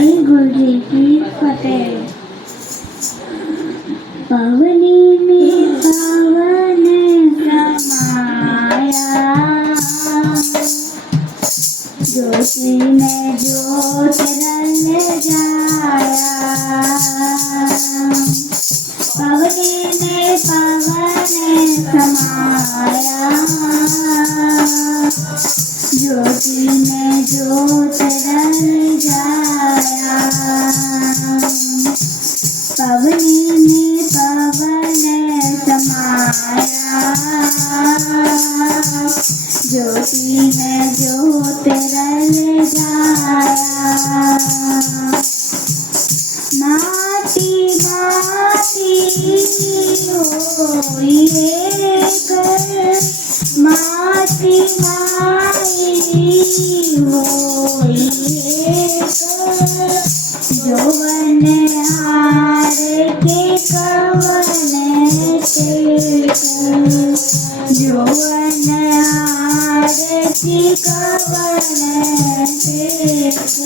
वाहिगुरु जी की फतेह। पवनी में पवन समाया, ज्योति में ज्योत रंग जाया। पवनी में पवन समाया, ज्योति में ज्योत रंग जाया। पवनी में पवन समाया, ज्योति में ज्योत रंग जाया। माटी माटी होई कर, माटी माई होई कर, जौवन हार के कवन टेकर, जौवन हार के कवन टेकर।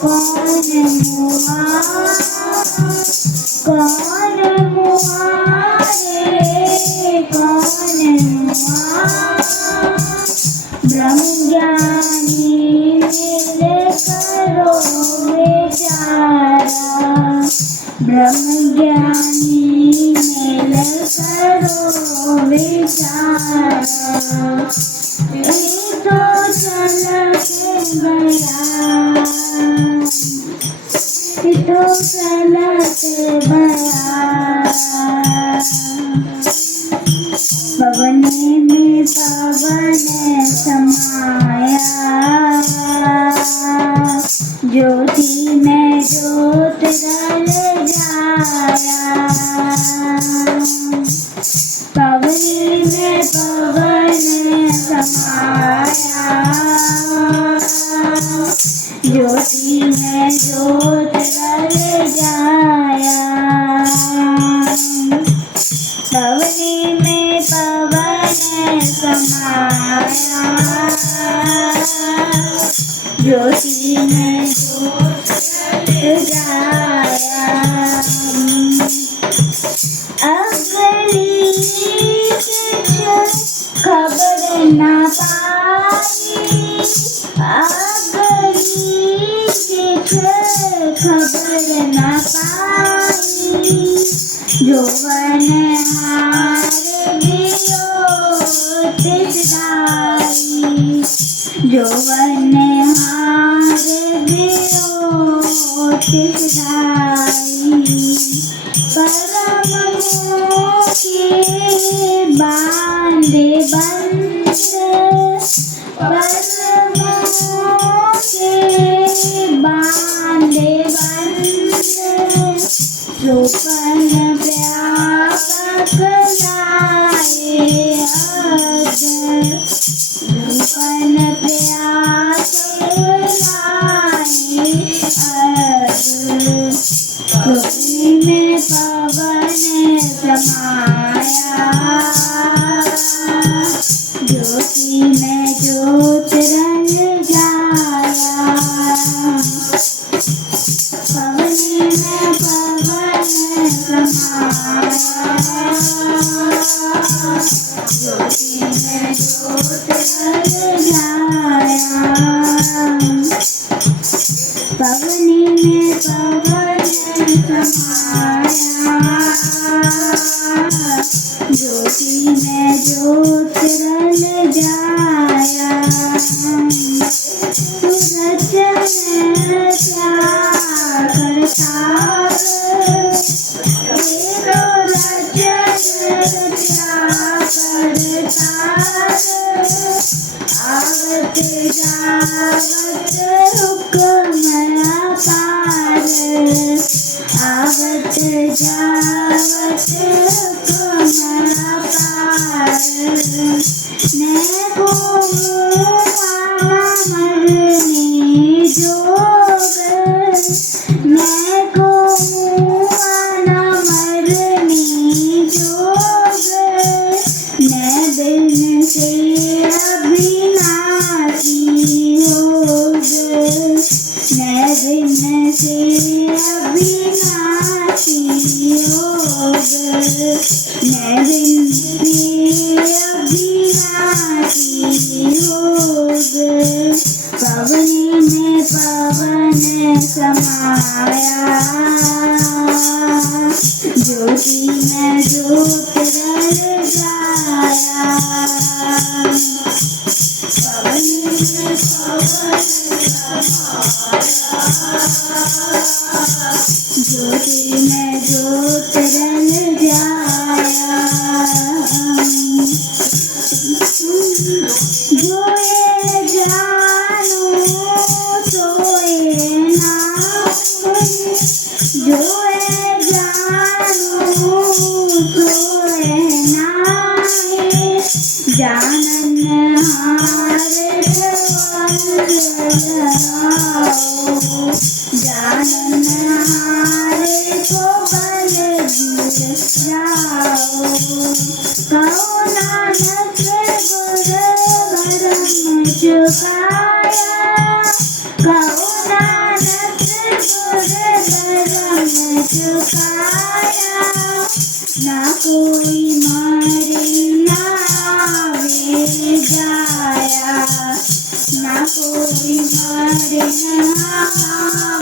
कौन मुआ, कौन मुआ रे, कौन मुआ। ब्रह्म ज्ञानी मिल करो बेचारा, ब्रह्म ज्ञानी मिल करो बेचारा। तो चल गया, तो चलत गया। पवनी में पवन समाया, ज्योति में ज्योत रल जाया। पवनी में पवन समाया, ज्योति में ज्योत रल जाया। पवनी में पवन समाया, ज्योति में ज्योत रल जाया। अगली खबर न पाई, अगली खबर न पाई, जौवन हार दियो तिसदाई, जौवन हार दियो तिसदाई। परम के बांधे बंद, परम के बांधे बंद, रूपन व्यापक लाए अग, रूपन व्यापक लाए अग। पवनी में पवन समाया, ज्योति में ज्योत रंग जाया। पवनी में पवन समाया, ज्योति में ज्योत रंग जाया। पवनी में पवन समाया, ज्योति में ज्योत रल जाया। तू रचन क्या करता, तेरो रचन क्या करता। आवत जावत हुक्म अपार, आवत जावत हुक्म अपार। मैं को मरने जोग, मैं को मरने जोग। मैं बिन से अविनाश हो गए। पवनी में पवन समाया, ज्योति में ज्योत रल जाया। पवनी में पवन समाया, ज्योति में ज्योत रल जाया। जो ये जानो सोए ना, जो ये जानो सोए नाहि, जानन हार जानन हार को बल जाओ। कहो नानक गुर भरम चुकाया, कहो नानक गुर भरम चुकाया। ना कोई मरे ना आवे जाया, ना कोई मरे ना